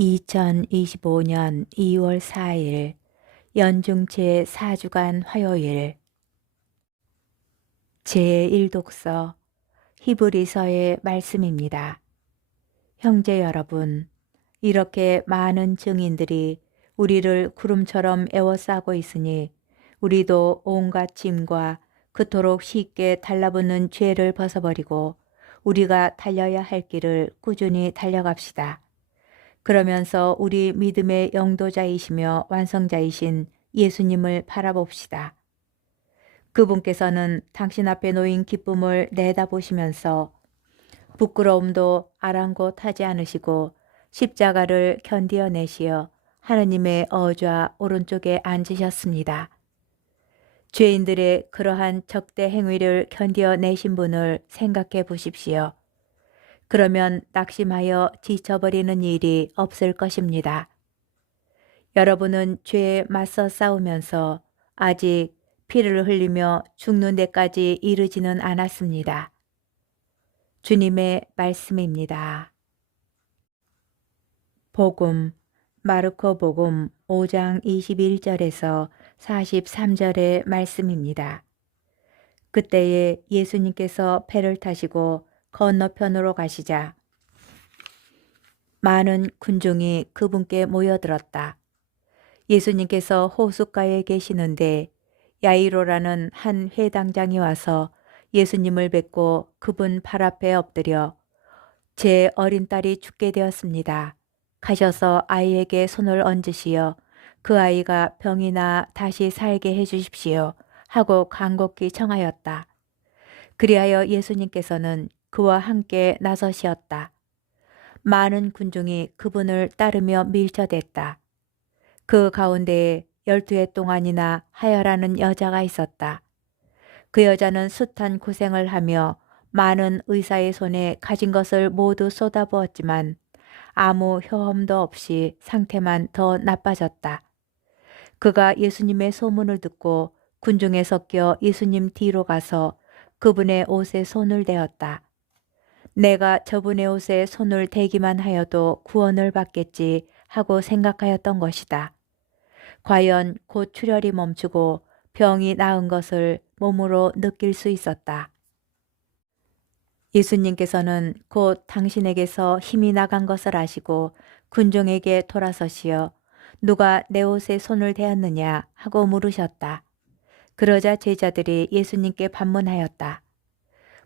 2025년 2월 4일 연중 제4주간 화요일 제1독서 히브리서의 말씀입니다. 형제 여러분, 이렇게 많은 증인들이 우리를 구름처럼 에워싸고 있으니 우리도 온갖 짐과 그토록 쉽게 달라붙는 죄를 벗어버리고 우리가 달려야 할 길을 꾸준히 달려갑시다. 그러면서 우리 믿음의 영도자이시며 완성자이신 예수님을 바라봅시다. 그분께서는 당신 앞에 놓인 기쁨을 내다보시면서 부끄러움도 아랑곳하지 않으시고 십자가를 견디어내시어 하느님의 어좌 오른쪽에 앉으셨습니다. 죄인들의 그러한 적대 행위를 견디어내신 분을 생각해 보십시오. 그러면 낙심하여 지쳐버리는 일이 없을 것입니다. 여러분은 죄에 맞서 싸우면서 아직 피를 흘리며 죽는 데까지 이르지는 않았습니다. 주님의 말씀입니다. 복음, 마르코 복음 5장 21절에서 43절의 말씀입니다. 그때에 예수님께서 배를 타시고 건너편으로 가시자 많은 군중이 그분께 모여들었다. 예수님께서 호숫가에 계시는데 야이로라는 한 회당장이 와서 예수님을 뵙고 그분 발 앞에 엎드려 제 어린 딸이 죽게 되었습니다. 가셔서 아이에게 손을 얹으시어 그 아이가 병이 나 다시 살게 해주십시오 하고 간곡히 청하였다. 그리하여 예수님께서는 그와 함께 나서시었다. 많은 군중이 그분을 따르며 밀쳐댔다. 그 가운데에 12해 동안이나 하여라는 여자가 있었다. 그 여자는 숱한 고생을 하며 많은 의사의 손에 가진 것을 모두 쏟아부었지만 아무 효험도 없이 상태만 더 나빠졌다. 그가 예수님의 소문을 듣고 군중에 섞여 예수님 뒤로 가서 그분의 옷에 손을 대었다. 내가 저분의 옷에 손을 대기만 하여도 구원을 받겠지 하고 생각하였던 것이다. 과연 곧 출혈이 멈추고 병이 나은 것을 몸으로 느낄 수 있었다. 예수님께서는 곧 당신에게서 힘이 나간 것을 아시고 군중에게 돌아서시어 누가 내 옷에 손을 대었느냐 하고 물으셨다. 그러자 제자들이 예수님께 반문하였다.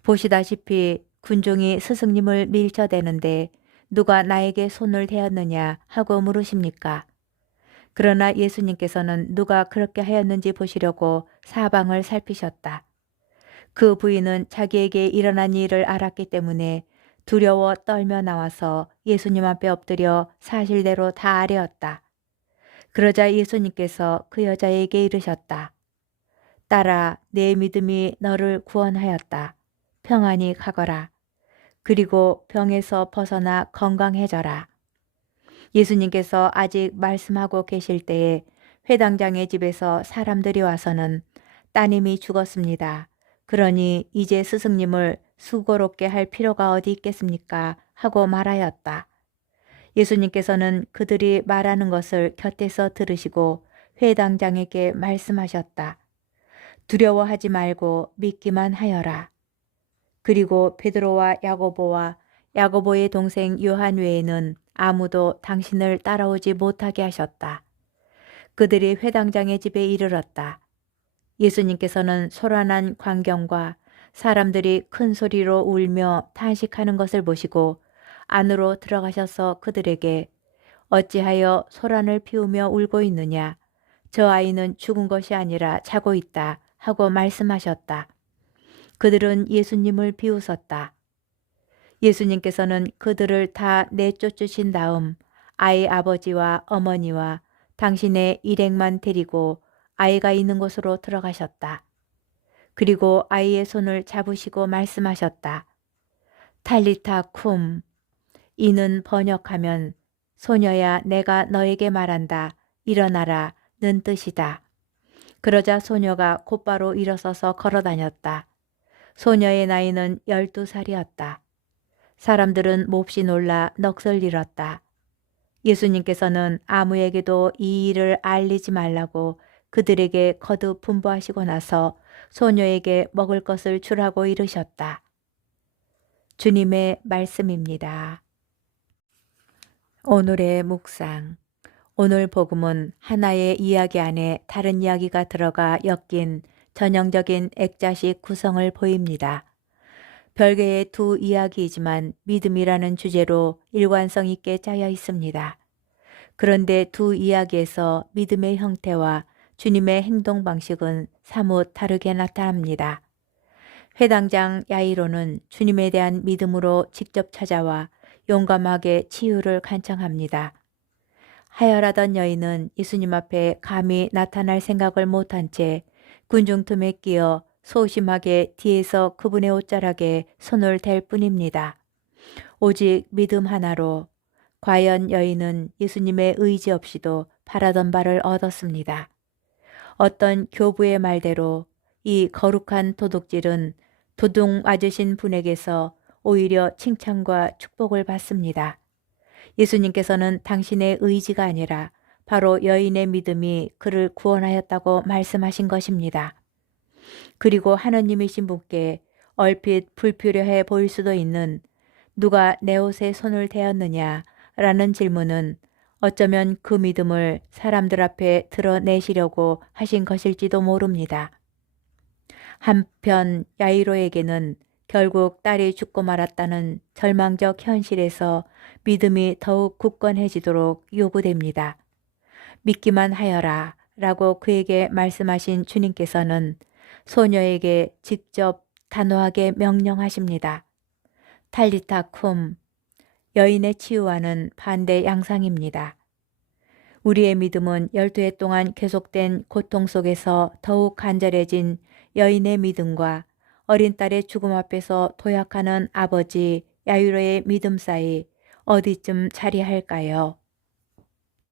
보시다시피 군중이 스승님을 밀쳐대는데 누가 나에게 손을 대었느냐 하고 물으십니까? 그러나 예수님께서는 누가 그렇게 하였는지 보시려고 사방을 살피셨다. 그 부인은 자기에게 일어난 일을 알았기 때문에 두려워 떨며 나와서 예수님 앞에 엎드려 사실대로 다 아뢰었다. 그러자 예수님께서 그 여자에게 이르셨다. 딸아, 내 믿음이 너를 구원하였다. 평안히 가거라. 그리고 병에서 벗어나 건강해져라. 예수님께서 아직 말씀하고 계실 때에 회당장의 집에서 사람들이 와서는 따님이 죽었습니다. 그러니 이제 스승님을 수고롭게 할 필요가 어디 있겠습니까? 하고 말하였다. 예수님께서는 그들이 말하는 것을 곁에서 들으시고 회당장에게 말씀하셨다. 두려워하지 말고 믿기만 하여라. 그리고 베드로와 야고보와 야고보의 동생 요한 외에는 아무도 당신을 따라오지 못하게 하셨다. 그들이 회당장의 집에 이르렀다. 예수님께서는 소란한 광경과 사람들이 큰 소리로 울며 탄식하는 것을 보시고 안으로 들어가셔서 그들에게 어찌하여 소란을 피우며 울고 있느냐? 저 아이는 죽은 것이 아니라 자고 있다 하고 말씀하셨다. 그들은 예수님을 비웃었다. 예수님께서는 그들을 다 내쫓으신 다음 아이 아버지와 어머니와 당신의 일행만 데리고 아이가 있는 곳으로 들어가셨다. 그리고 아이의 손을 잡으시고 말씀하셨다. 탈리타 쿰. 이는 번역하면 소녀야 내가 너에게 말한다. 일어나라 는 뜻이다. 그러자 소녀가 곧바로 일어서서 걸어다녔다. 소녀의 나이는 12살이었다. 사람들은 몹시 놀라 넋을 잃었다. 예수님께서는 아무에게도 이 일을 알리지 말라고 그들에게 거듭 분부하시고 나서 소녀에게 먹을 것을 주라고 이르셨다. 주님의 말씀입니다. 오늘의 묵상. 오늘 복음은 하나의 이야기 안에 다른 이야기가 들어가 엮인 전형적인 액자식 구성을 보입니다. 별개의 두 이야기이지만 믿음이라는 주제로 일관성 있게 짜여 있습니다. 그런데 두 이야기에서 믿음의 형태와 주님의 행동 방식은 사뭇 다르게 나타납니다. 회당장 야이로는 주님에 대한 믿음으로 직접 찾아와 용감하게 치유를 간청합니다. 하혈하던 여인은 예수님 앞에 감히 나타날 생각을 못한 채 군중 틈에 끼어 소심하게 뒤에서 그분의 옷자락에 손을 댈 뿐입니다. 오직 믿음 하나로 과연 여인은 예수님의 의지 없이도 바라던 바를 얻었습니다. 어떤 교부의 말대로 이 거룩한 도둑질은 도둑 맞으신 분에게서 오히려 칭찬과 축복을 받습니다. 예수님께서는 당신의 의지가 아니라 바로 여인의 믿음이 그를 구원하였다고 말씀하신 것입니다. 그리고 하느님이신 분께 얼핏 불필요해 보일 수도 있는 누가 내 옷에 손을 대었느냐 라는 질문은 어쩌면 그 믿음을 사람들 앞에 드러내시려고 하신 것일지도 모릅니다. 한편 야이로에게는 결국 딸이 죽고 말았다는 절망적 현실에서 믿음이 더욱 굳건해지도록 요구됩니다. 믿기만 하여라 라고 그에게 말씀하신 주님께서는 소녀에게 직접 단호하게 명령하십니다. 탈리타 쿰, 여인의 치유와는 반대 양상입니다. 우리의 믿음은 12해 동안 계속된 고통 속에서 더욱 간절해진 여인의 믿음과 어린 딸의 죽음 앞에서 도약하는 아버지 야이로의 믿음 사이 어디쯤 자리할까요?